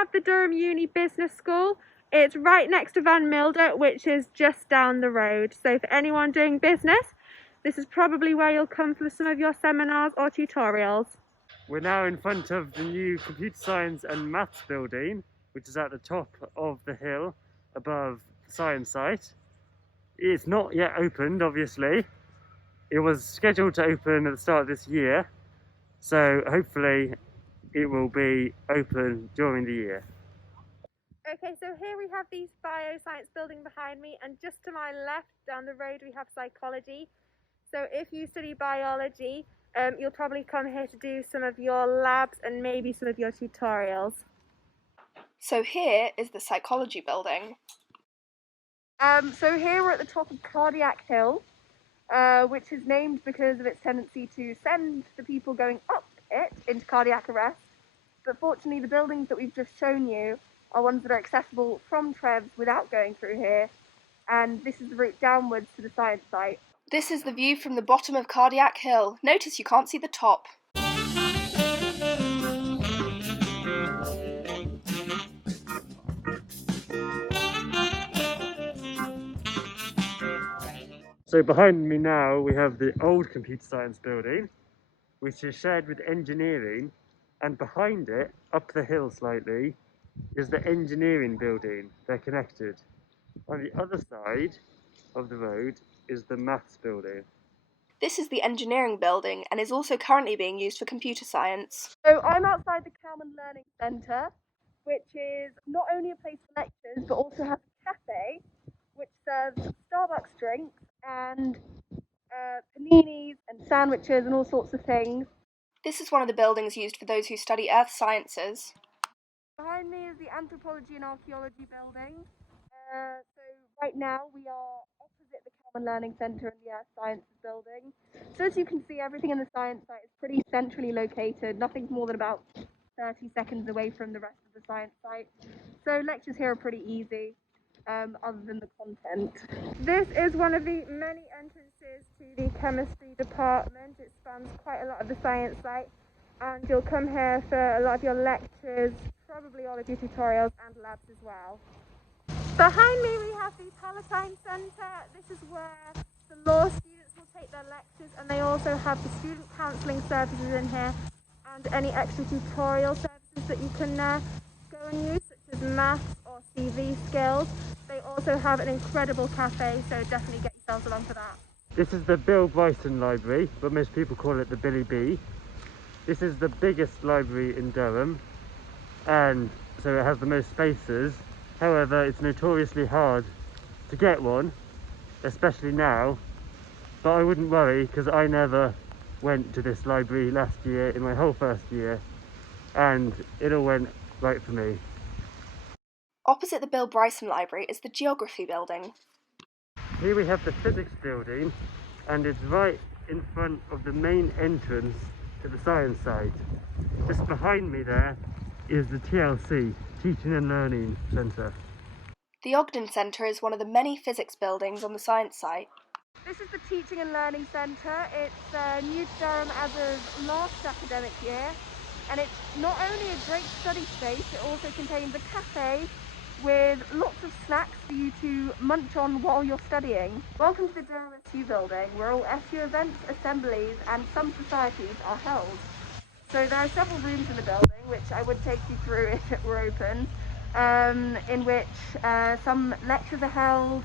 have the Durham Uni Business School. It's right next to Van Milder, which is just down the road. So for anyone doing business, this is probably where you'll come for some of your seminars or tutorials. We're now in front of the new Computer Science and Maths building, which is at the top of the hill above the science site. It's not yet opened, obviously. It was scheduled to open at the start of this year, so hopefully it will be open during the year. Okay, so here we have the bioscience building behind me, and just to my left down the road we have psychology. So if you study biology, you'll probably come here to do some of your labs and maybe some of your tutorials. So here is the psychology building. So here we're at the top of Cardiac Hill, which is named because of its tendency to send the people going up it into cardiac arrest. But fortunately the buildings that we've just shown you are ones that are accessible from Trevs without going through here, and this is the route downwards to the science site. This is the view from the bottom of Cardiac Hill. Notice you can't see the top. So behind me now we have the old Computer Science building, which is shared with engineering, and behind it, up the hill slightly, is the engineering building. They're connected. On the other side of the road is the maths building. This is the engineering building and is also currently being used for computer science. So I'm outside the Common Learning Centre, which is not only a place for lectures but also has a cafe which serves Starbucks drinks and paninis and sandwiches and all sorts of things. This is one of the buildings used for those who study earth sciences. Behind me is the Anthropology and Archaeology building. So right now we are opposite the Common Learning Centre and the Earth Sciences building. So as you can see, everything in the science site is pretty centrally located. Nothing's more than about 30 seconds away from the rest of the science site. So lectures here are pretty easy, other than the content. This is one of the many entrances to the chemistry department. It spans quite a lot of the science site, and you'll come here for a lot of your lectures, probably all of your tutorials and labs as well. Behind me we have the Palatine Centre. This is where the law students will take their lectures, and they also have the student counselling services in here and any extra tutorial services that you can go and use, such as maths or CV skills. They also have an incredible cafe, so definitely get yourselves along for that. This is the Bill Bryson Library, but most people call it the Billy B. This is the biggest library in Durham, and so it has the most spaces. However, it's notoriously hard to get one, especially now, but I wouldn't worry because I never went to this library last year in my whole first year, and it all went right for me. Opposite the Bill Bryson Library is the Geography building. Here we have the Physics building, and it's right in front of the main entrance to the science site. Just behind me there is the TLC, Teaching and Learning Centre. The Ogden Centre is one of the many physics buildings on the science site. This is the Teaching and Learning Centre. It's new to Durham as of last academic year, and it's not only a great study space, it also contains a cafe with lots of snacks for you to munch on while you're studying. Welcome to the Durham SU building, where all SU events, assemblies and some societies are held. So there are several rooms in the building, which I would take you through if it were open, in which some lectures are held.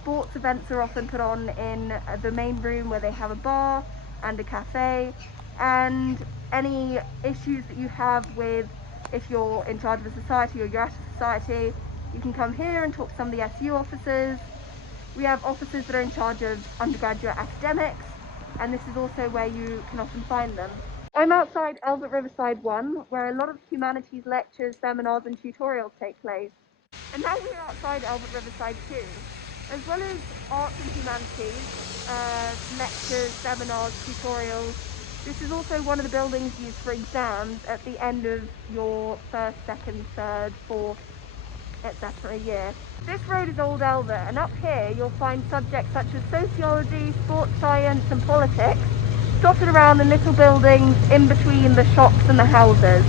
Sports events are often put on in the main room, where they have a bar and a cafe, and any issues that you have with, if you're in charge of a society or you're at a society, you can come here and talk to some of the SU officers. We have officers that are in charge of undergraduate academics, and this is also where you can often find them. I'm outside Albert Riverside 1, where a lot of humanities lectures, seminars and tutorials take place. And now we're outside Albert Riverside 2. As well as arts and humanities, lectures, seminars, tutorials, this is also one of the buildings used for exams at the end of your first, second, third, fourth, etc. year. This road is Old Elder, and up here you'll find subjects such as sociology, sports science and politics dotted around in little buildings in between the shops and the houses.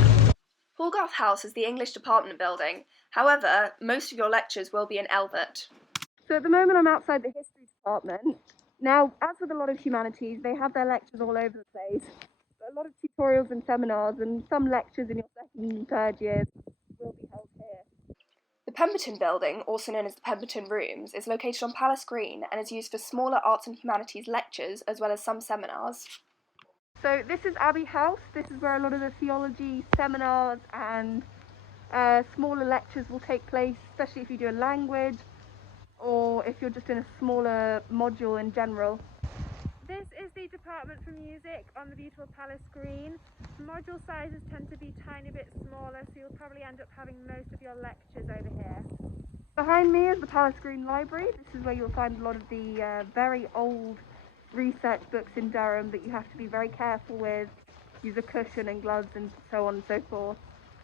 Hallgarth House is the English department building. However, most of your lectures will be in Elvert. So at the moment I'm outside the history department. Now, as with a lot of humanities, they have their lectures all over the place. But a lot of tutorials and seminars and some lectures in your second and third years will be held here. The Pemberton building, also known as the Pemberton Rooms, is located on Palace Green and is used for smaller arts and humanities lectures as well as some seminars. So this is Abbey House. This is where a lot of the theology seminars and smaller lectures will take place, especially if you do a language or if you're just in a smaller module in general. This is the department for music on the beautiful Palace Green. Module sizes tend to be a tiny bit smaller, so you'll probably end up having most of your lectures over here. Behind me is the Palace Green Library. This is where you'll find a lot of the very old research books in Durham that you have to be very careful with, use a cushion and gloves and so on and so forth,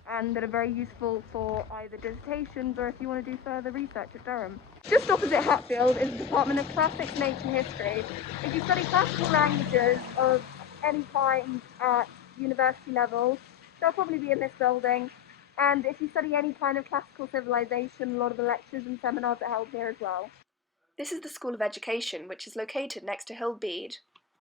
and that are very useful for either dissertations or if you want to do further research at Durham. Just opposite Hatfield is the Department of Classics and Ancient History. If you study classical languages of any kind at university level, they'll probably be in this building. And if you study any kind of classical civilization, a lot of the lectures and seminars are held here as well. This is the School of Education, which is located next to Hill Bede.